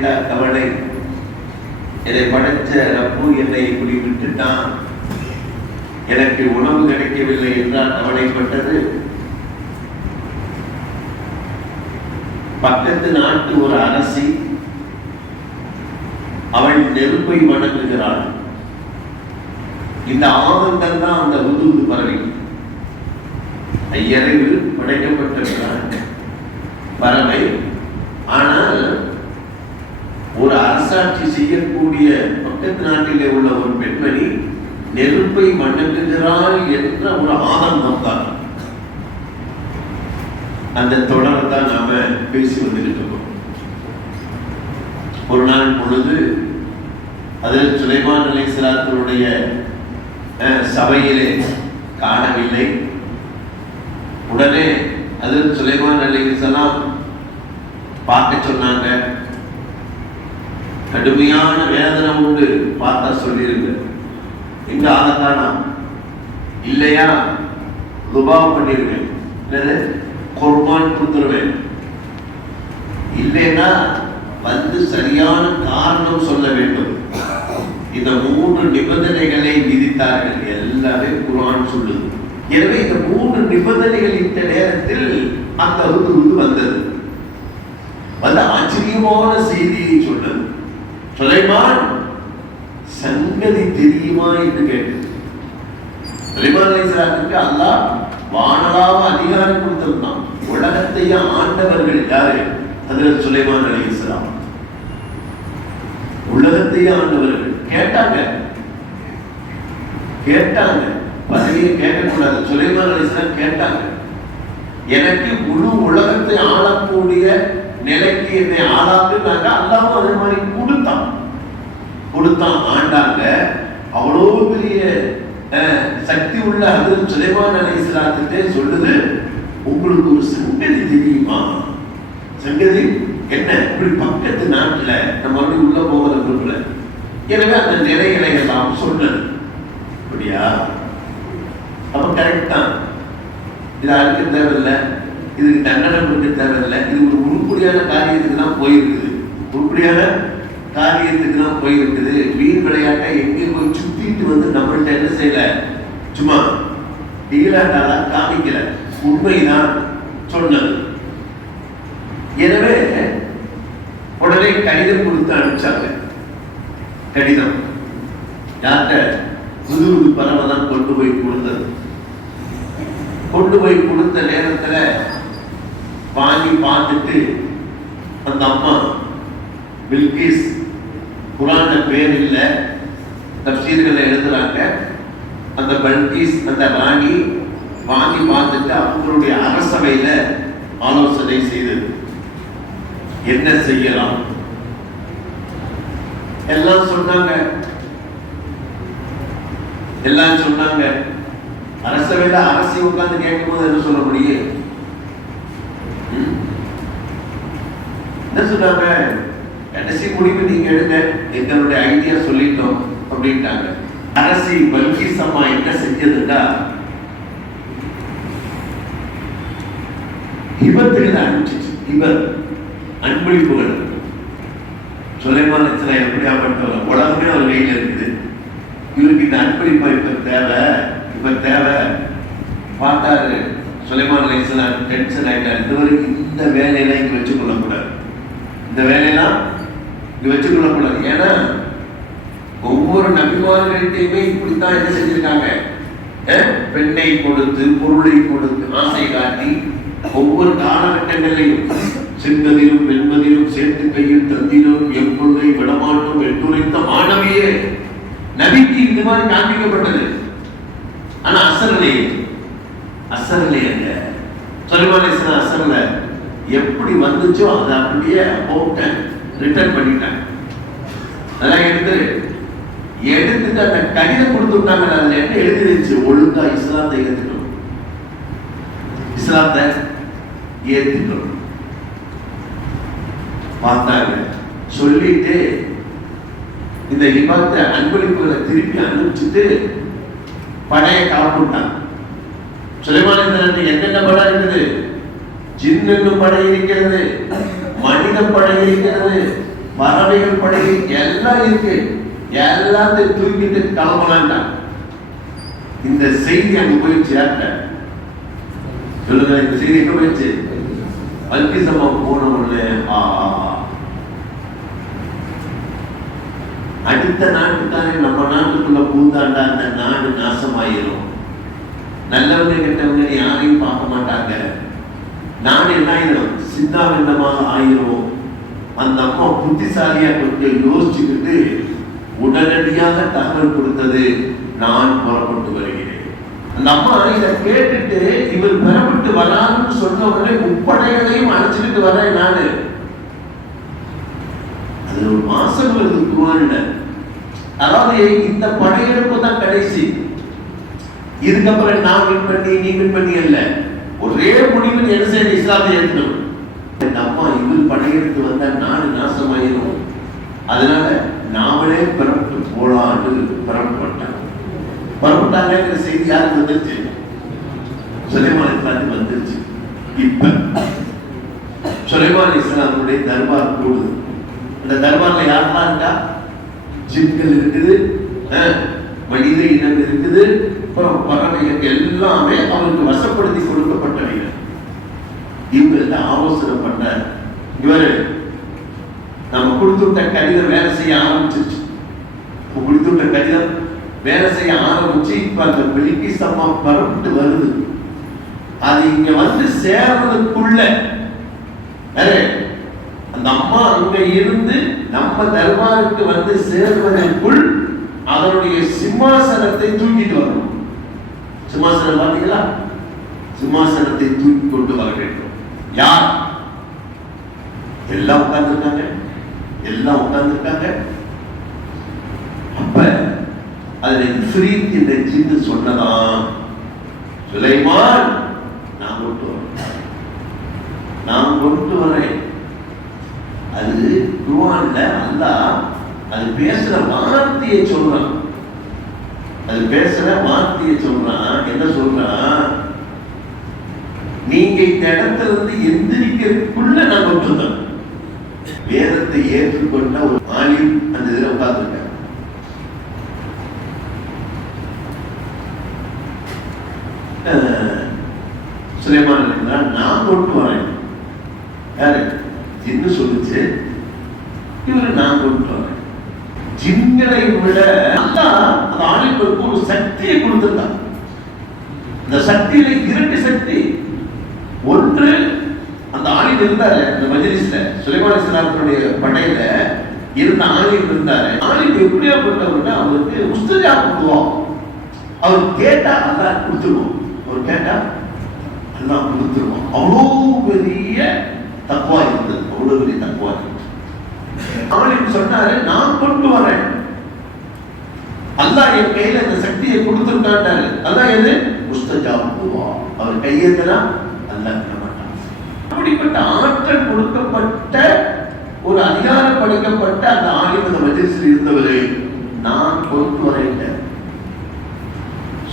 என்ன கவலை என்னை படைச்ச ரப்பு என்னை இப்படி விட்டுட்டான் எனக்கு உணவு கிடைக்கவில்லை என்றால் கவலைப்பட்டது. பக்கத்து நாட்டு ஒரு அரசி அவள் நெருப்பை வணங்குகிறாள் இந்த ஆதங்கம் தான் அந்த உதுது பறவை ஐயறிவு படைக்கப்பட்டிருக்கிறான். பறவை ஆனால் ஒரு அரசாட்சி செய்யக்கூடிய பக்கத்து நாட்டிலே உள்ள ஒரு பெண்மணி நெருப்பை வணங்குகிறாள் என்ற ஒரு ஆனந்தம் தான் அந்த தொடரை தான் நாம பேசி வந்துகிட்டு இருக்கோம். ஒரு நாள் பொழுது அதில் சுலைமான் அலைசலாத்தருடைய சபையிலே காணவில்லை. உடனே அதில் சுலைமான் அலைசலாம் பார்க்க சொன்னாங்க. கடுமையான வேதனை உண்டு பார்த்தா சொல்லிருங்க எங்க ஆகத்தானா இல்லையா? ருபாவ் பண்ணிருவேன். என்னது? குர்பான் கொடுத்துருவேன். இல்லைன்னா வந்து சரியான காரணம் சொல்ல வேண்டும். இந்த மூன்று நிபந்தனைகளை விதித்தார்கள். எல்லாமே குரான் சொல்லுது. எனவே இந்த மூன்று நிபந்தனைகள் இந்த நேரத்தில் அந்த உது வந்தது. வந்து ஆச்சரியமான செய்தியை சொன்னது. சுலைமான் சங்கதி தெரியுமா என்று கேட்டது. சுலைமான் அலைஹிஸ்ஸலாத்துக்கு அல்லாஹ் வானலாவ அதிகாரம் கொடுத்திருந்தான். உலகத்தையே ஆண்டவர்கள் யாரு? அதில் சுலைமான் அலைஹிஸ்ஸலாம். உலகத்தையே ஆண்டவர்கள். கேட்டாங்க. கேட்டாங்க. பதவியை கேட்கக்கூடாது. சுலைமான் அலைஹிஸ்ஸலாம் கேட்டாங்க. எனக்கு முழு உலகத்தை ஆளக்கூடிய நிலைக்கு என்னை ஆளாக்குனாங்க. அல்லாவும் அதே மாதிரி கொடுத்தான். கொடுத்தான். ஆண்டாங்க. அவ்வளோ பெரிய சக்தி உள்ள அது சுலைமான் அலை இஸ்லாத்திட்டே சொல்லுது. உங்களுக்கு ஒரு சங்கதி தெரியுமா? சங்கதி என்ன? இப்படி பக்கத்து நாட்டில் நம்ம மறுபடியும் உள்ள போகிற விரும்பல எனவே அந்த நிலைகளை எல்லாம் சொன்னது. அப்படியா? அப்ப கரெக்ட் தான். இது அழைக்க தேவையில்லை. இதுக்கு தண்டனை கொடுக்க தேவையில்லை இது ஒரு உருப்படியான காரியத்துக்கு தான் போயிருக்குது. உருப்படியான காரியத்துக்கு தான் போயிருக்குது. வீண் விளையாட்டை எங்கேயும் போய் சுத்திட்டு வந்து நம்மள்ட்ட என்ன செய்யல? சும்மா டீலாட்டால காமிக்கல. உண்மைதான் சொன்னது. எனவே உடனே கடிதம் கொடுத்து அனுப்பிச்சாங்க. கடிதம். யார்கிட்ட புது பறவை தான் கொண்டு போய் கொடுத்தது. கொண்டு போய் கொடுத்த நேரத்துல வாங்கி பார்த்துட்டு அந்த அம்மா பில்கிஸ் குரான பேர் இல்லை தப்சீர்களை எழுதுறாங்க. அந்த பல்கிஸ் அந்த ராணி வாங்கி பார்த்துட்டு அவங்களுடைய அரசவையில ஆலோசனை செய்தது. என்ன செய்யலாம்? எல்லாம் சொன்னாங்க. எல்லாம் சொன்னாங்க. அரசவையில அரசி உட்கார்ந்து கேட்கும்போது என்ன சொல்ல முடியும்? என்ன சொன்னாங்க? கடைசி முடிவு நீங்க எடுங்க. எங்களுடைய ஐடியா சொல்லிட்டோம் அப்படின்ட்டாங்க. அரசி பல்கிஸ் அம்மா என்ன செஞ்சதுன்னா இவத்துக்கு தான் அனுப்பிச்சிச்சு. இவர் அன்பளிப்புகள் சுலைமான் இஸ்லாம் எப்படியாப்பட்டவர் உலகமே அவர் கையில் இருக்குது. இவருக்கு இந்த அன்பளிப்பு இப்ப தேவை. இப்ப தேவை. பார்த்தாரு. சுலைமான் அலைஹிஸ்ஸலாம் டென்ஷன் இது வரைக்கும் இந்த வேலையெல்லாம் இங்கே வச்சு கொள்ளக்கூடாது இந்த வேலையெல்லாம் இங்கே வச்சுக்கொள்ளக்கூடாது ஏன்னா ஒவ்வொரு நபிமார்கள்ட்டையுமே இப்படித்தான் என்ன செஞ்சிருக்காங்க? பெண்ணை கொடுத்து பொருளை கொடுத்து ஆசை காட்டி ஒவ்வொரு காலகட்டங்களையும் செண்பதிலும் வெண்பதிலும் சேர்த்து கையில் தந்திலும் எப்பொழுதை விடமாட்டோம் எடுத்துரைத்த மாணவியே நபிக்கு இந்த மாதிரி காண்பிக்கப்பட்டது. ஆனா அசரலே அசரலே அல்ல. சொல்லுவாங்க அசரல எப்படி வந்துச்சோ அதை அப்படியே போட்டேன் ரிட்டர்ன் பண்ணிட்டேன் அதெல்லாம் எடுத்து எடுத்துட்டு அந்த கடிதம் கொடுத்து விட்டாங்க அதில் என்ன எழுதிருச்சு ஒழுங்கா இஸ்லாத்தை ஏத்துக்கணும். இஸ்லாத்தை ஏற்றுக்கணும் பார்த்தாங்க. சொல்லிட்டு இந்த இபாத்த அன்பளிப்புகளை திருப்பி அனுப்பிச்சுட்டு படையை காப்பிட்டான் சுலைமான என்னென்ன படம் இருக்குது? ஜின்னு படை இருக்கிறது மனித படை இருக்கிறது பறவைகள் படை எல்லாம் இருக்கு. எல்லாத்தையும் தூக்கிட்டு கிளம்பலாம் இந்த செய்தி அங்க போய் சேர்த்த சொல்லுங்க இந்த செய்தி எங்க போயிடுச்சு? பல்கிசமா போன உடனே ஆ ஆ, அடுத்த நாட்டுக்காரன் நம்ம நாட்டுக்குள்ள பூந்தாண்டா அந்த நாடு நாசமாயிரும். நல்லவங்க கெட்டவங்க யாரையும் பார்க்க மாட்டாங்க. நான் என்ன ஆயிரும் சிந்தாவிந்தமாக ஆயிரும் அந்த அம்மா புத்திசாலியா கொஞ்சம் யோசிச்சுக்கிட்டு உடனடியாக தகவல் கொடுத்தது நான் புறப்பட்டு வருகிறேன். அந்த அம்மா இதை கேட்டுட்டு இவர் பெறப்பட்டு வரான்னு சொன்ன உடனே முப்படைகளையும் அழைச்சிக்கிட்டு வரேன் நானு. அது ஒரு மாசம் வருது குருவான்ல அதாவது இந்த படையெடுப்பு தான் கடைசி. இதுக்கப்புறம் நான் வின் பண்ணி நீ வின் பண்ணி இல்லை ஒரே முடிவு என்ன செய்ய இஸ்லாத்தை ஏற்கணும் இந்த அம்மா இவர் படையெடுத்து வந்தால் நாடு நாசமாயிரும். அதனால நாமளே பிறப்பு போலான்னு பிறப்பட்டேன் புறப்பட்டாங்கிற செய்தி யாருக்கு வந்துருச்சு? சுலைமான் இஸ்லாத்துக்கு வந்துருச்சு. இப்ப சுலைமான் இஸ்லாமுடைய தர்பார் கூடுது அந்த தர்பார்ல யாரெல்லாம் இருக்கா? ஜிப்கள் இருக்குது மனித இனம் இருக்குது பறவைகள் எல்லாமே அவருக்கு வசப்படுத்தி கொடுக்கப்பட்டவைகள். இவங்கள்ட்ட ஆலோசனை பண்ண இவரு நம்ம கொடுத்துட்ட கடிதம் வேலை செய்ய ஆரம்பிச்சிருச்சு. இப்ப கொடுத்துட்ட கடிதம் வேலை செய்ய ஆரம்பிச்சு இப்ப அந்த பிலிக்கிஸ் சம்மா பரப்பிட்டு வருது. அது இங்க வந்து சேர்றதுக்குள்ள அரே, அந்த அம்மா அங்க இருந்து நம்ம தர்பாருக்கு வந்து சேர்வதற்குள் அதனுடைய சிம்மாசனத்தை தூக்கிட்டு வரணும். சிம்மாசனம் பார்த்தீங்களா? சிம்மாசனத்தை தூக்கி கொண்டு வர வேண்டும். யார்? எல்லாம் உட்கார்ந்துருக்காங்க. எல்லாம் உட்கார்ந்துருக்காங்க. அப்ப அதுல இஃப்ரீத் என்ற ஜின்னு சொன்னதாம் சுலைமான் நான் கொண்டு வரேன். நான் கொண்டு வரேன். அது குருவான்ல அல்லாஹ் அது பேசுற வார்த்தையை சொல்றான். அது பேசுற வார்த்தையை சொல்றான் என்ன சொல்றான் நீங்க இந்த இடத்துல இருந்து எந்திரிக்கிறதுக்குள்ள நான் கொண்டுதான் வேதத்தை ஏற்றுக்கொண்ட ஒரு ஆலிம் அந்த இதில் உட்கார்ந்துருக்காங்க சுலைமான் இருக்கிறார் நான் கொண்டு வரேன். யாரு? ஜின்னு சொல்லுச்சு. இவரு நான் கொண்டு வரேன். ஜின்களை விட அல்லாஹ் அந்த ஆளுங்களுக்கு ஒரு சக்தியை கொடுத்திருந்தார். இந்த சக்தியில இரண்டு சக்தி. ஒன்று அந்த ஆளில் இருந்தாரு அந்த மஜிலிஸ்ல சுலைமான் இஸ்லாத்தினுடைய படையில இருந்த ஆளில் இருந்தாரு. ஆளில் எப்படியாப்பட்டவர்னா அவருக்கு உஸ்தஜா கொடுவோம் அவர் கேட்டா அதான் கொடுத்துருவோம் அவர் கேட்டா அல்லாஹ் கொடுத்துருவோம் அவ்வளோ பெரிய தக்குவா இருந்தது அவ்வளோ பெரிய தக்குவா இருந்தது ஆளில் சொன்னாரு நான் கொண்டு வரேன் அல்லாஹ் என் கையில இந்த சக்தியை கொடுத்துருக்காட்டாரு. அதான் எது? முஸ்தஜா அவர் கையேத்தனா அல்லாஹ் தர அப்படிப்பட்ட ஆற்றல் கொடுக்கப்பட்ட ஒரு அதிகாரம் படைக்கப்பட்ட அந்த ஆலிம் மஜிஸில் இருந்தவர் நான் பொறுத்து வரேன்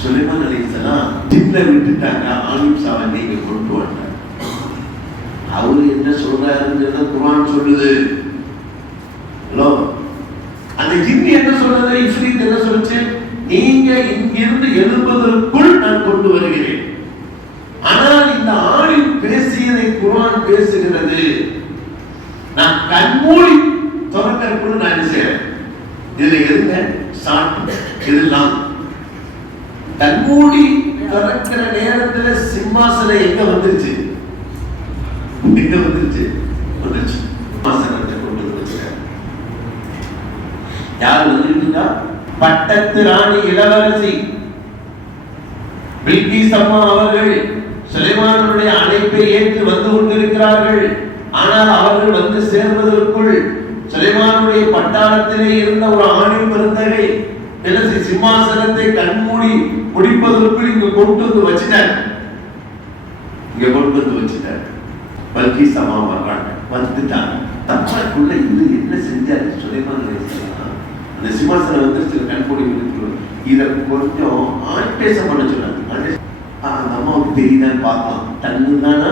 சுலைமான் அலிசலாம் ஜின்ன விட்டுட்டாங்க. ஆலிம் சாவை நீங்க கொண்டு வந்தாங்க அவரு என்ன சொல்றாருங்கிறத குரான் சொல்லுது. ஹலோ? அந்த ஜிம்மி என்ன சொல்றது இஃப்ரீத் என்ன சொல்லுச்சு? நீங்க இங்கிருந்து எழுப்பதற்குள் நான் கொண்டு வருகிறேன். ஆனால் இந்த ஆணின் பேசியதை குரான் பேசுகிறது. நான் கண்மூடி திறக்கறதுக்குள்ள நான் செய்யறேன் இதுல எதுங்க? சாட் இதெல்லாம். கண்மூடி திறக்கிற நேரத்துல சிம்மாசனம் எங்க வந்துருச்சு? எங்க வந்துருச்சு? வந்துருச்சு. சிம்மாசனத்தை கொண்டு வந்து யார் வந்துருக்கீங்க பட்டத்து ராணி இளவரசி. பில்கிஸ் அம்மா அவர்கள் சுலைமானுடைய அழைப்பை ஏற்று வந்து கொண்டிருக்கிறார்கள். ஆனால் அவர்கள் வந்து சேர்வதற்குள் சுலைமானுடைய பட்டாளத்திலே இருந்த ஒரு ஆணின் பெருந்தகை என்ன சிம்மாசனத்தை கண்மூடி முடிப்பதற்குள் இங்க கொண்டு வந்து வச்சுட்டார் இங்க கொண்டு வந்து வச்சுட்டார் பல்கிஸ் அம்மா வர்றாங்க வந்துட்டாங்க. தப்பாக்குள்ள இது என்ன செஞ்சாரு சுலைமான்? அலைஹிஸ்ஸலாம் அந்த சிம்மாசனம் வந்து கண்கூடி முடிக்கிறது இதை கொஞ்சம் ஆல்டேஷன் பண்ண சொன்னாங்க. அந்த அம்மாவுக்கு தெரியுதான்னு பார்க்கலாம். தண்ணு தானா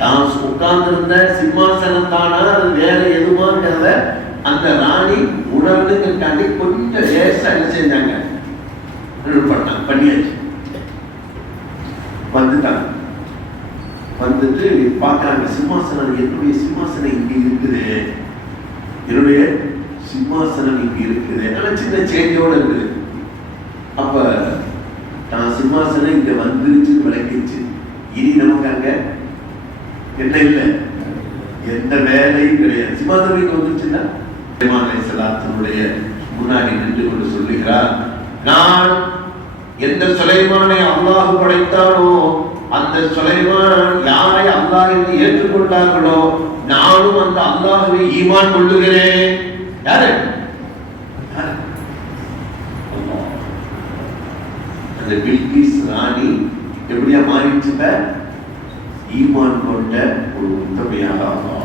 தான் உட்கார்ந்திருந்த சிம்மாசனம் தானா? அது வேற எதுவாங்கிறத அந்த ராணி உணர்ந்துங்கிறக்காண்டி கொஞ்சம் லேசா என்ன செஞ்சாங்க? பண்ணாங்க பண்ணியாச்சு. வந்துட்டாங்க வந்துட்டு பார்க்குறாங்க சிம்மாசனம் என்னுடைய சிம்மாசனம் இங்க இருக்குது. என்னுடைய சிம்மாசனம் இங்கு இருக்குது. ஆனால் சின்ன சேஞ்சோடு இருக்குது. அப்ப நான் சிம்மாசனம் இங்க வந்துருச்சு விளக்கிச்சு இனி நமக்கு அங்க என்ன இல்லை? எந்த வேலையும் கிடையாது. சிம்மாசனம் இங்க வந்துருச்சுன்னா சலாத்தினுடைய முன்னாடி நின்று கொண்டு சொல்லுகிறார் நான் எந்த சுலைமானை அல்லாஹ் படைத்தானோ அந்த சுலைமான் யாரை அல்லாஹ் என்று ஏற்றுக்கொண்டார்களோ நானும் அந்த அல்லாஹுவை ஈமான் கொள்ளுகிறேன். யாரு அந்த பில்கிஸ் ராணி எப்படியா மாறிச்சுட்ட ஈமான் கொண்ட ஒரு உத்தமையாக ஆகும்